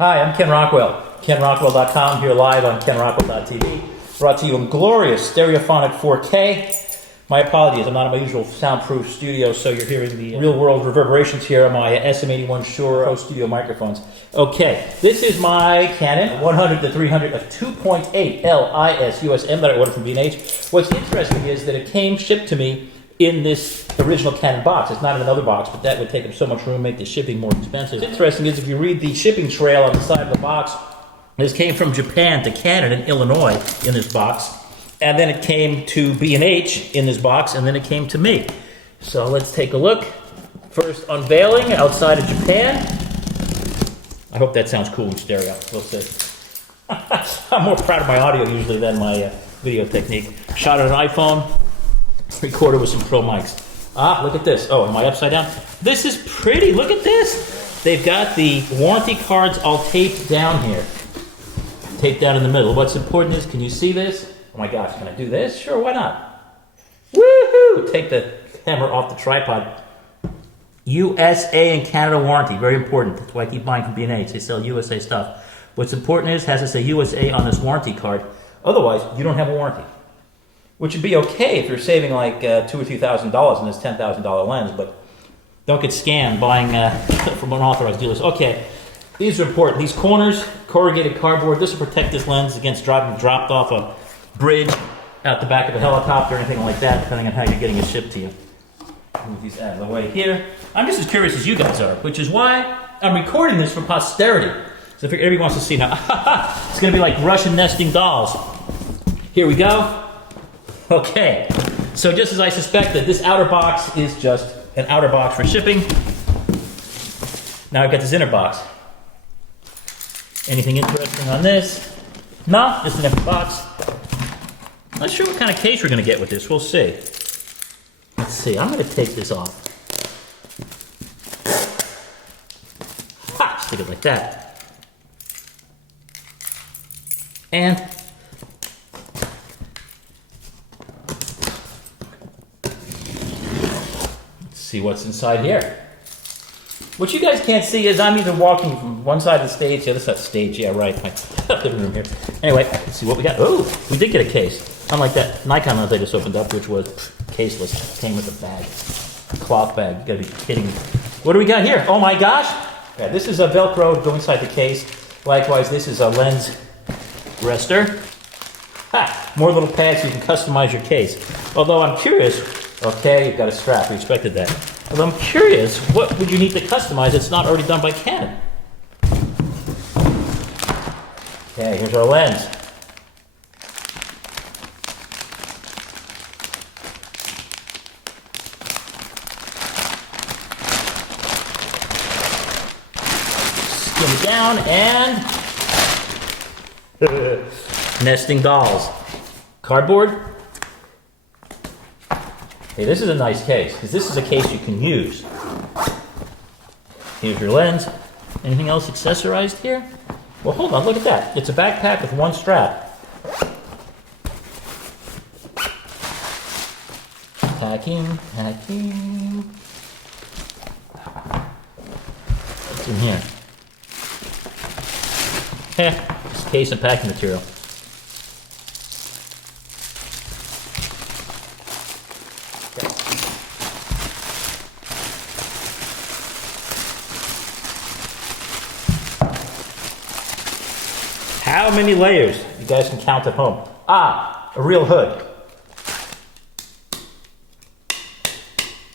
Hi, I'm Ken Rockwell. KenRockwell.com, here live on KenRockwell.tv. Brought to you in glorious stereophonic 4K. My apologies, I'm not in my usual soundproof studio, so you're hearing the real-world reverberations here on my SM81 Shure Pro Studio microphones. Okay, this is my Canon 100-300 of 2.8 LIS USM that I ordered from B&H. What's interesting is that it came shipped to me in this original Canon box. It's not in another box, but that would take up so much room, make the shipping more expensive. What's interesting is if you read the shipping trail on the side of the box, this came from Japan to Canon in Illinois in this box, and then it came to B&H in this box, and then it came to me. So let's take a look. First unveiling outside of Japan. I hope that sounds cool in stereo. We'll see. I'm more proud of my audio usually than my video technique. Shot on an iPhone. Recorded with some pro mics. Ah, look at this. Oh, am I upside down? This is pretty. Look at this. They've got the warranty cards all taped down here. Taped down in the middle. What's important is, can you see this? Oh my gosh, can I do this? Sure, why not? Woohoo! Take the camera off the tripod. USA and Canada warranty. Very important. That's why I keep buying from B&H. They sell USA stuff. What's important is, has to say USA on this warranty card. Otherwise, you don't have a warranty. Which would be okay if you're saving like $2,000 or $3,000 in this $10,000 lens, but don't get scammed buying from unauthorized dealers. Okay, these are important. These corners, corrugated cardboard, this will protect this lens against being dropped off a bridge, out the back of a helicopter, or anything like that, depending on how you're getting it shipped to you. Move these out of the way here. I'm just as curious as you guys are, which is why I'm recording this for posterity. So if everybody wants to see now, it's going to be like Russian nesting dolls. Here we go. Okay, so just as I suspected, this outer box is just an outer box for shipping. Now I've got this inner box. Anything interesting on this? No, just an empty box. Not sure what kind of case we're going to get with this. We'll see. Let's see. I'm going to take this off. Ha! Stick it like that. And see what's inside here. What you guys can't see is I'm either walking from one side of the stage, the other side of the stage. Yeah, right. My living room here. Anyway, let's see what we got. Oh, we did get a case. Unlike that Nikon lens I just opened up, which was caseless. Came with a bag. Cloth bag. You gotta be kidding me. What do we got here? Oh my gosh! Yeah, this is a Velcro, go inside the case. Likewise, this is a lens rester. Ha! More little pads so you can customize your case. Although I'm curious. Okay, you've got a strap. We expected that. But I'm curious, what would you need to customize that's not already done by Canon? Okay, here's our lens. Skim it down and nesting dolls. Cardboard. Hey, this is a nice case, because this is a case you can use. Here's your lens. Anything else accessorized here? Well, hold on, look at that. It's a backpack with one strap. Packing. What's in here? It's case and packing material. How many layers? You guys can count at home. Ah, a real hood.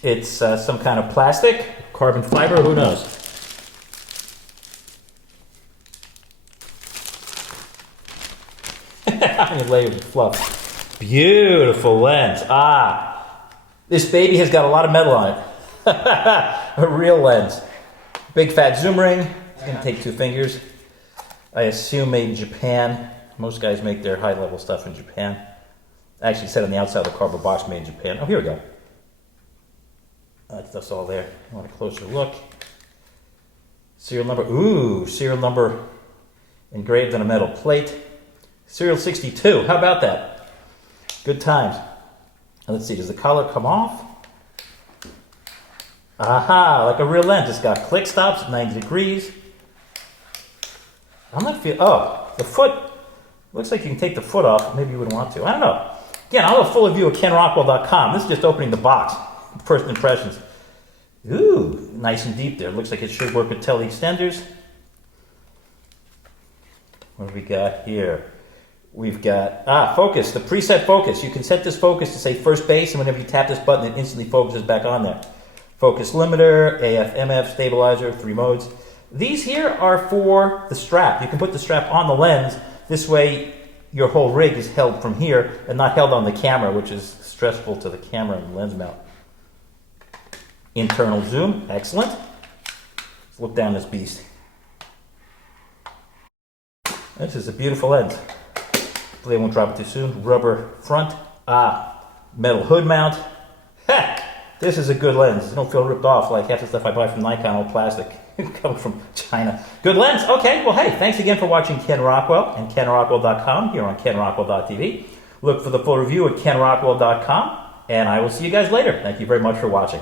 It's some kind of plastic, carbon fiber, who knows? How many layers of fluff? Beautiful lens. Ah, this baby has got a lot of metal on it. A real lens. Big fat zoom ring. It's going to take 2 fingers. I assume made in Japan. Most guys make their high-level stuff in Japan. Actually, it said on the outside of the cardboard box, made in Japan. Oh, here we go. That stuff's all there. I want a closer look. Serial number. Ooh, serial number engraved on a metal plate. Serial 62. How about that? Good times. Now, let's see. Does the collar come off? Aha, like a real lens. It's got click stops at 90 degrees. I'm not feel. Oh, the foot. Looks like you can take the foot off. Maybe you wouldn't want to. I don't know. Again, I'll have a full review at kenrockwell.com. This is just opening the box. First impressions. Ooh, nice and deep there. Looks like it should work with tele extenders. What do we got here? We've got, focus, the preset focus. You can set this focus to say first base, and whenever you tap this button, it instantly focuses back on there. Focus limiter, AF, MF, stabilizer, 3 modes. These here are for the strap. You can put the strap on the lens. This way, your whole rig is held from here and not held on the camera, which is stressful to the camera and lens mount. Internal zoom, excellent. Let's look down this beast. This is a beautiful lens. Hopefully I won't drop it too soon. Rubber front. Metal hood mount. Ha! This is a good lens. It don't feel ripped off like half the stuff I buy from Nikon, all plastic. Coming from China. Good lens. Okay, well, hey, thanks again for watching Ken Rockwell and kenrockwell.com here on kenrockwell.tv. Look for the full review at kenrockwell.com, and I will see you guys later. Thank you very much for watching.